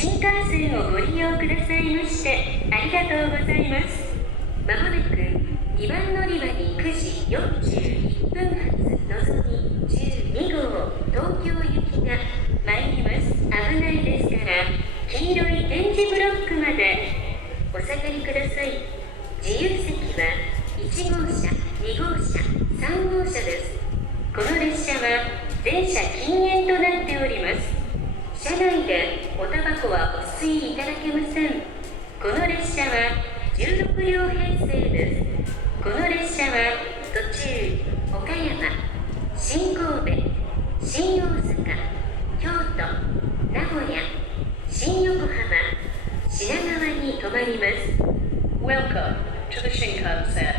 新幹線をご利用くださいましてありがとうございます。まもなく2番乗り場に9時41分発のぞみ12号東京行きが参ります。危ないですから黄色い点字ブロックまでお下がりください。自由席は1号車、2号車、3号車です。この列車は全車禁煙となっております。車内でおタバコはお吸いいただけません。この列車は16両編成です。この列車は途中岡山、新神戸、新大阪、京都、名古屋、新横浜、品川に停まります。 Welcome to the Shinkansen,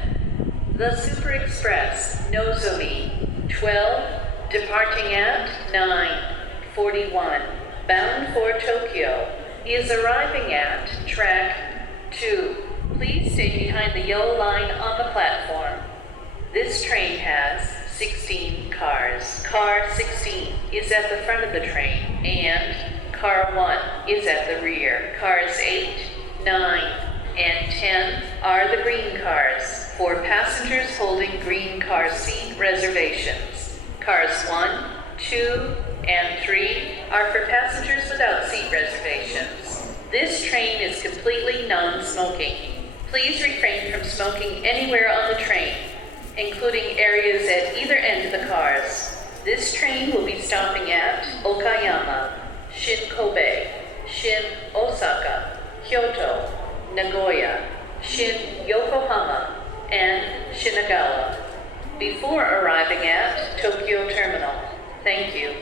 the Super Express Nozomi 12, departing at 9:41, bound for Tokyo, is arriving at track 2. Please stay behind the yellow line on the platform. This train has 16 cars. Car 16 is at the front of the train, and Car 1 is at the rear. Cars 8, 9, and 10 are the green cars for passengers holding green car seat reservations. Cars 1, 2, and 3 are for passengers without seat reservations. This train is completely non-smoking. Please refrain from smoking anywhere on the train, including areas at either end of the cars. This train will be stopping at Okayama, Shin Kobe, Shin Osaka, Kyoto, Nagoya, Shin Yokohama, and Shinagawa, before arriving at Tokyo Terminal. Thank you.